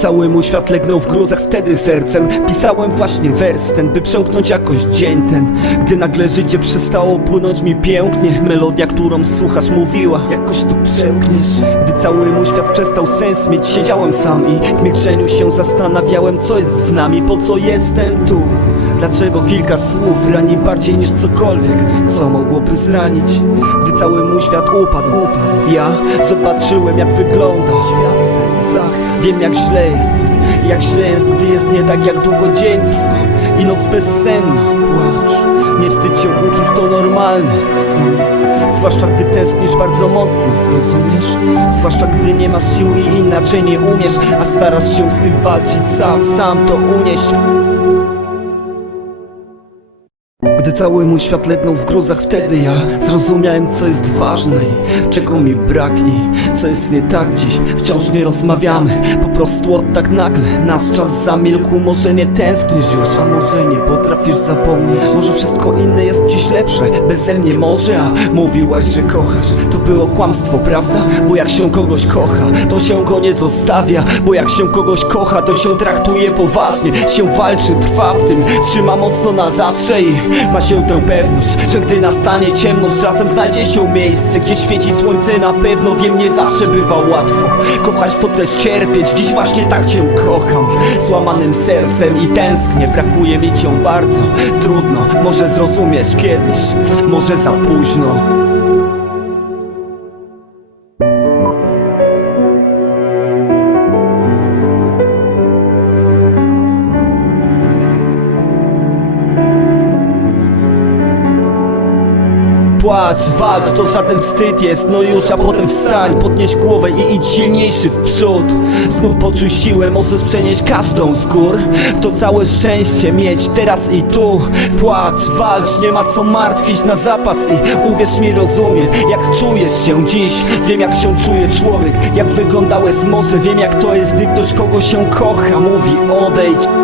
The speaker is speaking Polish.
Cały mój świat legnął w gruzach, wtedy sercem. Pisałem właśnie wers ten, by przełknąć jakoś dzień ten. Gdy nagle życie przestało płynąć mi pięknie Melodia, którą słuchasz mówiła, jakoś tu przełkniesz. Gdy cały mój świat przestał sens mieć, siedziałem sam i w milczeniu się zastanawiałem Co jest z nami, po co jestem tu. Dlaczego kilka słów rani bardziej niż cokolwiek, co mogłoby zranić? Gdy cały mój świat upadł, upadł Ja zobaczyłem jak wygląda świat w łzach Wiem jak źle jest, jak źle jest, gdy jest nie tak jak długo dzień trwa. I noc bezsenna, płacz. Nie wstydź się uczuć, to normalne w sumie. Zwłaszcza gdy tęsknisz bardzo mocno, rozumiesz? Zwłaszcza gdy nie masz sił i inaczej nie umiesz A starasz się z tym walczyć sam, sam to unieść gdy cały mój świat legnął w gruzach, wtedy ja zrozumiałem, co jest ważne i czego mi brak i co jest nie tak dziś. Wciąż nie rozmawiamy, po prostu od tak nagle nasz czas zamilkł. Może nie tęsknisz już, a może nie potrafisz zapomnieć. Może wszystko inne jest dziś lepsze, beze mnie może, a mówiłaś, że kochasz. To było kłamstwo, prawda? Bo jak się kogoś kocha, to się go nie zostawia. Bo jak się kogoś kocha, to się traktuje poważnie, się walczy, trwa w tym, trzyma mocno na zawsze i ma się tę pewność, że gdy nastanie ciemność Czasem znajdzie się miejsce, gdzie świeci słońce na pewno Wiem, nie zawsze bywa łatwo Kochać to też cierpieć, dziś właśnie tak cię kocham. Złamanym sercem i tęsknię, brakuje mi cię bardzo. Trudno, może zrozumiesz kiedyś, może za późno Płacz, walcz, to żaden wstyd jest. No już, a potem wstań, podnieś głowę i idź silniejszy w przód. Znów poczuj siłę, możesz przenieść każdą z gór. To całe szczęście mieć teraz i tu. Płacz, walcz, nie ma co martwić na zapas I uwierz mi, rozumiem, jak czujesz się dziś. Wiem jak się czuje człowiek, jak wyglądałeś morze Wiem jak to jest, gdy ktoś kogo się kocha. Mówi odejdź